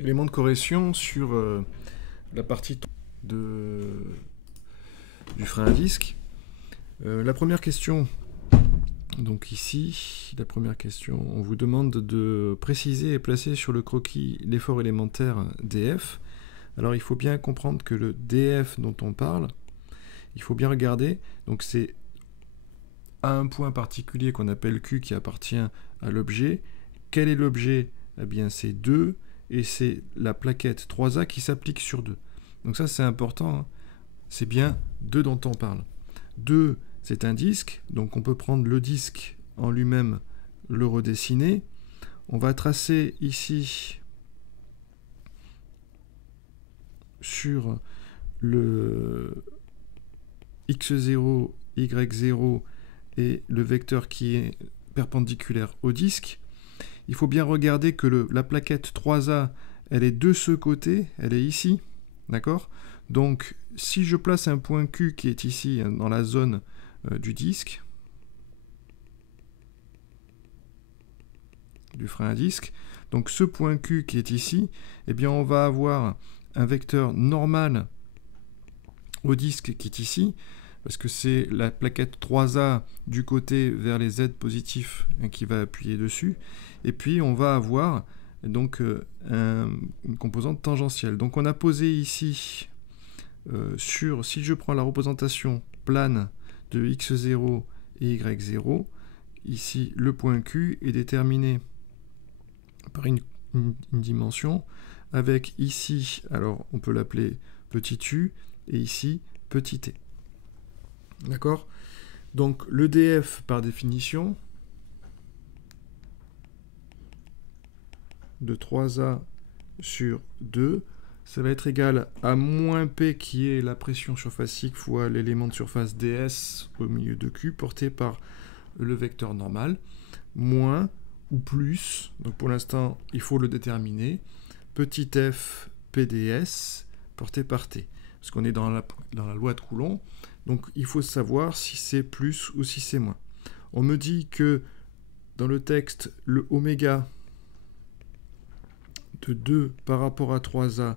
éléments de correction sur la partie de, du frein à disque. La première question, donc ici, la première question, on vous demande de préciser et placer sur le croquis l'effort élémentaire DF. Alors il faut bien comprendre que le DF dont on parle, il faut bien regarder, donc c'est à un point particulier qu'on appelle Q qui appartient à l'objet. Quel est l'objet? Eh bien c'est 2 et c'est la plaquette 3A qui s'applique sur 2. Donc ça c'est important, hein. C'est bien 2 dont on parle. 2 c'est un disque, donc on peut prendre le disque en lui-même, le redessiner. On va tracer ici sur le x0, y0 et le vecteur qui est perpendiculaire au disque. Il faut bien regarder que la plaquette 3A, elle est de ce côté, elle est ici, d'accord? Donc, si je place un point Q qui est ici, dans la zone du disque, du frein à disque, donc ce point Q qui est ici, eh bien on va avoir un vecteur normal au disque qui est ici, parce que c'est la plaquette 3A du côté vers les Z positifs qui va appuyer dessus. Et puis on va avoir donc une composante tangentielle. Donc on a posé ici si je prends la représentation plane de x0 et y0, ici le point Q est déterminé par une dimension avec ici, alors on peut l'appeler petit u et ici petit t. D'accord? Donc le DF par définition de 3A sur 2, ça va être égal à moins P qui est la pression surfacique fois l'élément de surface ds au milieu de Q porté par le vecteur normal, moins ou plus, donc pour l'instant il faut le déterminer, petit f PDS porté par T, parce qu'on est dans la loi de Coulomb, donc il faut savoir si c'est plus ou si c'est moins. On me dit que dans le texte, le oméga de 2 par rapport à 3A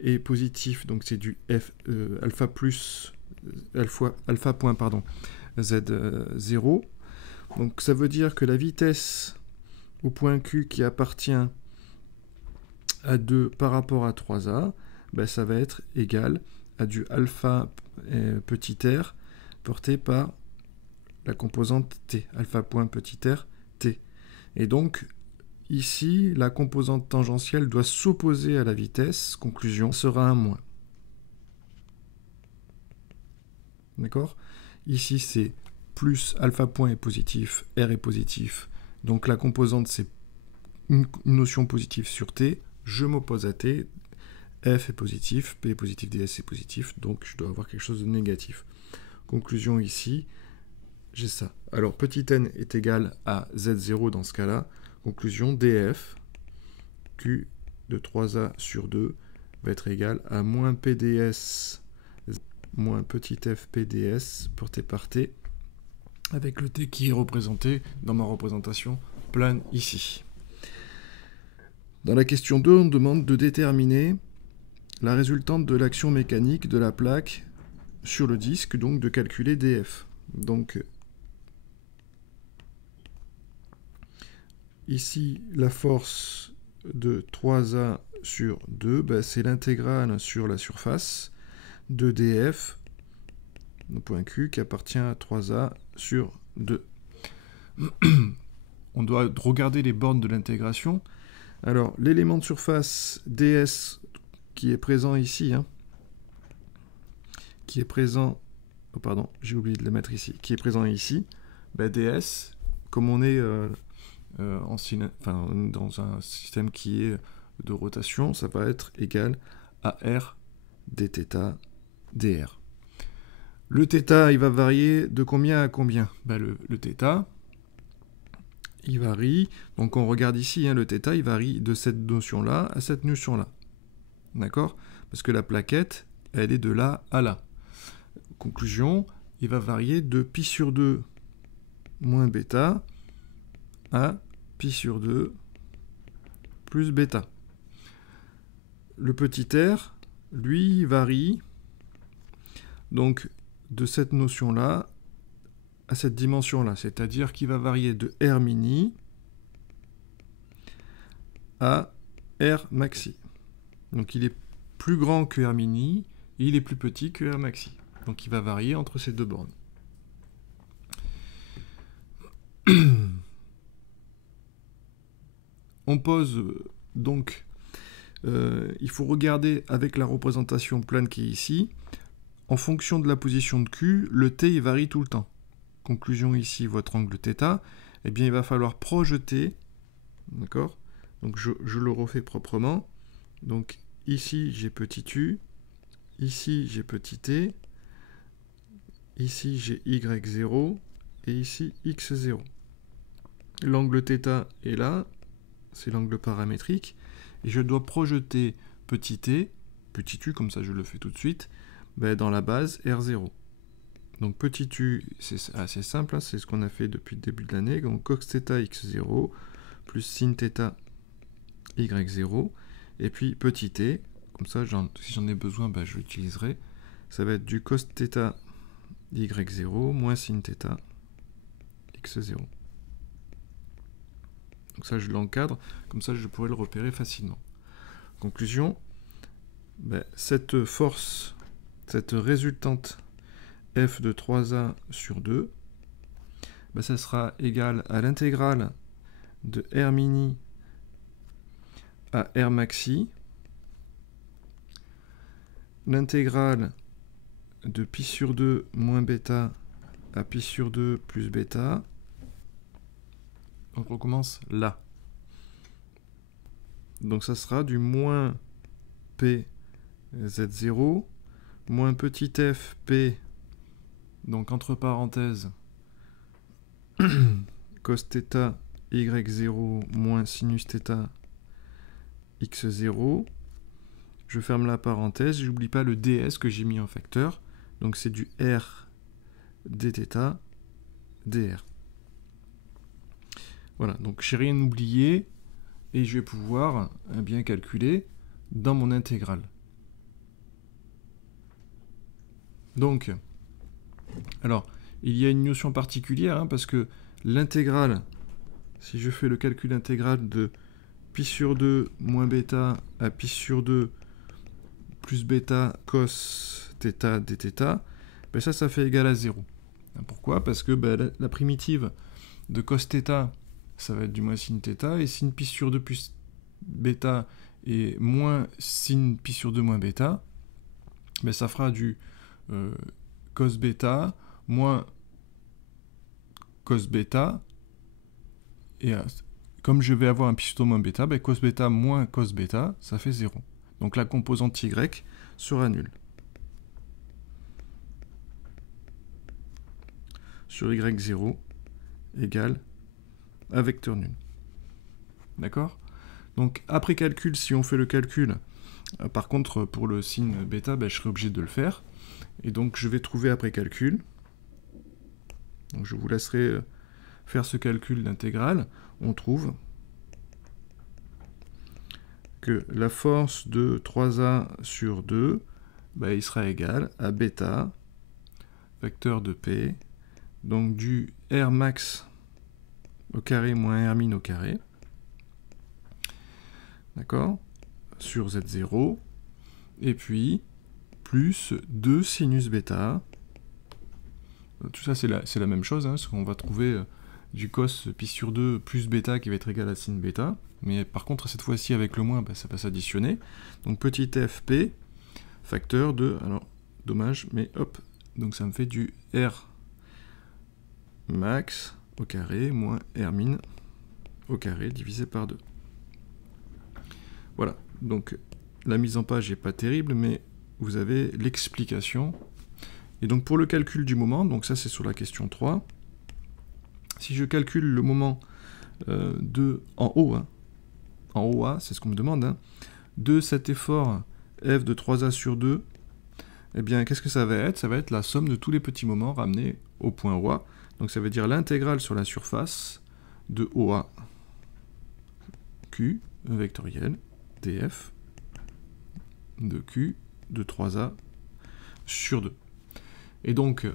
est positif, donc c'est du F, alpha plus alpha point pardon, Z0. Donc ça veut dire que la vitesse au point Q qui appartient à 2 par rapport à 3A, ben ça va être égal à du alpha petit r porté par la composante t, alpha point petit r t. Et donc ici, la composante tangentielle doit s'opposer à la vitesse. Conclusion, sera un moins. D'accord? Ici, c'est plus alpha point est positif, R est positif. Donc la composante, c'est une notion positive sur T. Je m'oppose à T. F est positif, P est positif, ds est positif. Donc je dois avoir quelque chose de négatif. Conclusion ici, j'ai ça. Alors petit n est égal à Z0 dans ce cas-là. Conclusion, df, Q de 3A sur 2 va être égal à moins PDS moins petit f PDS porté par T, avec le T qui est représenté dans ma représentation plane ici. Dans la question 2, on demande de déterminer la résultante de l'action mécanique de la plaque sur le disque, donc de calculer df. Donc ici, la force de 3A sur 2, ben, c'est l'intégrale sur la surface de df, le point Q, qui appartient à 3A sur 2. On doit regarder les bornes de l'intégration. Alors, l'élément de surface ds qui est présent ici, hein, qui est présent... Oh, pardon, j'ai oublié de le mettre ici. Qui est présent ici, ben, ds, comme on est... dans un système qui est de rotation, ça va être égal à R dθ dr. Le θ, il va varier de combien à combien? Ben le θ, il varie, donc on regarde ici, hein, le θ, il varie de cette notion-là à cette notion-là. D'accord? Parce que la plaquette, elle est de là à là. Conclusion, il va varier de pi sur 2 moins bêta à pi sur 2 plus bêta. le petit r, lui, varie donc de cette notion-là à cette dimension-là, c'est-à-dire qu'il va varier de R mini à R maxi. Donc il est plus grand que R mini, et il est plus petit que R maxi. Donc il va varier entre ces deux bornes. On pose donc, il faut regarder avec la représentation plane qui est ici, en fonction de la position de Q, le T il varie tout le temps. Conclusion ici, votre angle θ, eh bien il va falloir projeter, d'accord? Donc je le refais proprement. Donc ici j'ai petit u, ici j'ai petit t, ici j'ai y0 et ici x0. L'angle θ est là, c'est l'angle paramétrique, et je dois projeter petit t, petit u, comme ça je le fais tout de suite, dans la base R0. Donc petit u, c'est assez simple, hein, c'est ce qu'on a fait depuis le début de l'année, donc cos θ x0 plus sin θ y0, et puis petit t, comme ça si j'en ai besoin, je l'utiliserai, ça va être du cos θ y0 moins sin θ x0. Donc ça je l'encadre, comme ça je pourrais le repérer facilement. Conclusion, cette force, cette résultante f de 3a sur 2, ça sera égal à l'intégrale de R mini à R maxi, l'intégrale de pi sur 2 moins bêta à pi sur 2 plus bêta. Donc on commence là. Donc ça sera du moins p z0 moins petit f p, donc entre parenthèses cos θ y0 moins sinus θ x0. Je ferme la parenthèse, j'oublie pas le ds que j'ai mis en facteur, donc c'est du r dθ dr. Voilà, donc j'ai rien oublié et je vais pouvoir bien calculer dans mon intégrale. Donc, alors, il y a une notion particulière, hein, parce que l'intégrale, si je fais le calcul intégral de pi sur 2 moins bêta à pi sur 2 plus bêta cos θ dθ, ça fait égal à 0. Pourquoi? Parce que la primitive de cos θ, ça va être du moins sin θ, et sin pi sur 2 plus bêta et moins sin pi sur 2 moins bêta, ça fera du cos bêta moins cos bêta, et comme je vais avoir un pi sur 2 moins bêta, cos bêta moins cos bêta, ça fait 0. Donc la composante y sera nulle. Sur y0 égale à vecteur nul. D'accord? Donc après calcul, si on fait le calcul, par contre pour le sin bêta, je serai obligé de le faire. Et donc je vais trouver après calcul. Donc je vous laisserai faire ce calcul d'intégrale. On trouve que la force de 3a sur 2, il sera égal à bêta, vecteur de p, donc du R max au carré moins R min au carré, d'accord, sur Z0, et puis plus 2 sinus bêta. Tout ça c'est la même chose, hein, parce qu'on va trouver du cos pi sur 2 plus bêta qui va être égal à sin bêta, mais par contre cette fois-ci avec le moins, ça va s'additionner. Donc petit fp, facteur de, alors dommage, mais hop, donc ça me fait du R max au carré moins R min au carré divisé par 2. Voilà, donc la mise en page n'est pas terrible, mais vous avez l'explication. Et donc pour le calcul du moment, donc ça c'est sur la question 3, si je calcule le moment en haut, hein, en haut A, c'est ce qu'on me demande, hein, de cet effort f de 3a sur 2, eh bien qu'est-ce que ça va être? Ça va être la somme de tous les petits moments ramenés au point OA. Donc ça veut dire l'intégrale sur la surface de OA Q vectoriel df de Q de 3A sur 2. Et donc,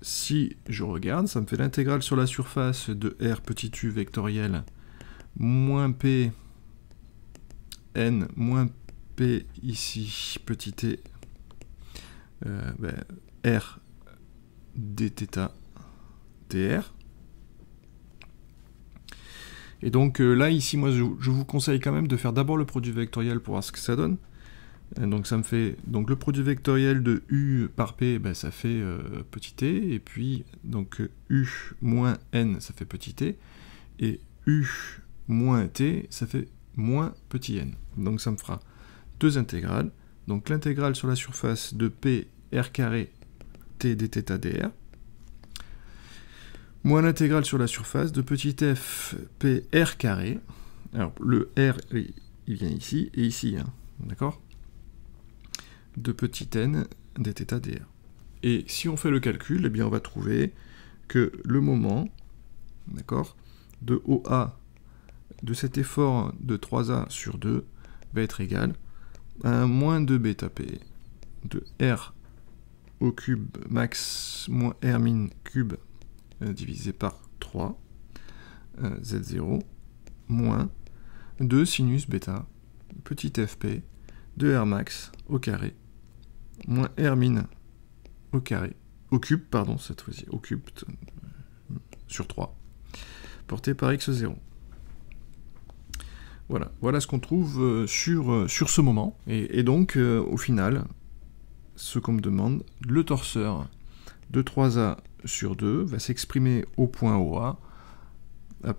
si je regarde, ça me fait l'intégrale sur la surface de R petit u vectoriel moins P n moins P ici petit t R dθ dr. Et donc là, ici, moi, je vous conseille quand même de faire d'abord le produit vectoriel pour voir ce que ça donne. Donc ça me fait donc le produit vectoriel de U par P, ben, ça fait petit t, et puis donc U moins N, ça fait petit t, et U moins T, ça fait moins petit n. Donc ça me fera deux intégrales. Donc l'intégrale sur la surface de P R carré T dθ dr, moins l'intégrale sur la surface de petit f P R carré. Alors le R, il vient ici, et ici, hein, d'accord, de petit n dθ dr. Et si on fait le calcul, eh bien on va trouver que le moment, d'accord, de OA de cet effort de 3A sur 2 va être égal à un moins 2 bêta P de R au cube max moins R min cube divisé par 3 Z0 moins 2 sinus bêta petit fp de R max au carré moins R min au carré, au cube, pardon, cette fois-ci, au cube sur 3, porté par x0. Voilà, voilà ce qu'on trouve sur ce moment. Et donc, au final, ce qu'on me demande, le torseur de 3A sur 2 va s'exprimer au point OA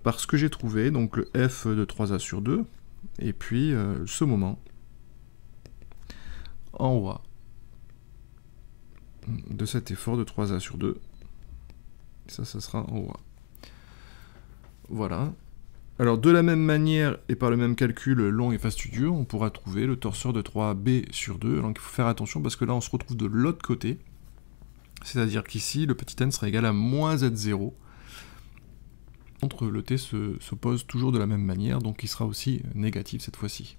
par ce que j'ai trouvé, donc le F de 3A sur 2, et puis ce moment en OA de cet effort de 3A sur 2. Ça sera en OA. Voilà. Alors, de la même manière, et par le même calcul long et fastidieux, on pourra trouver le torseur de 3B sur 2. Donc, il faut faire attention, parce que là, on se retrouve de l'autre côté. C'est-à-dire qu'ici, le petit n sera égal à moins Z0. Entre le t s'oppose toujours de la même manière, donc il sera aussi négatif cette fois-ci.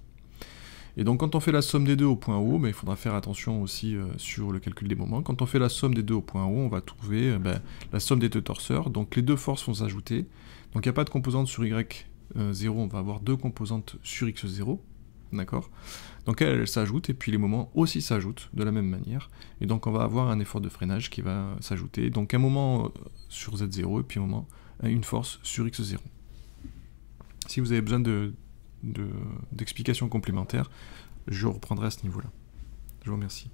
Et donc quand on fait la somme des deux au point O, il faudra faire attention aussi sur le calcul des moments. Quand on fait la somme des deux au point O, on va trouver la somme des deux torseurs. Donc les deux forces vont s'ajouter. Donc il n'y a pas de composante sur Y0, on va avoir deux composantes sur X0. D'accord? Donc elles s'ajoutent, et puis les moments aussi s'ajoutent de la même manière. Et donc on va avoir un effort de freinage qui va s'ajouter. Donc un moment sur Z0, et puis un moment, une force sur X0. Si vous avez besoin d'explications complémentaires, je reprendrai à ce niveau-là. Je vous remercie.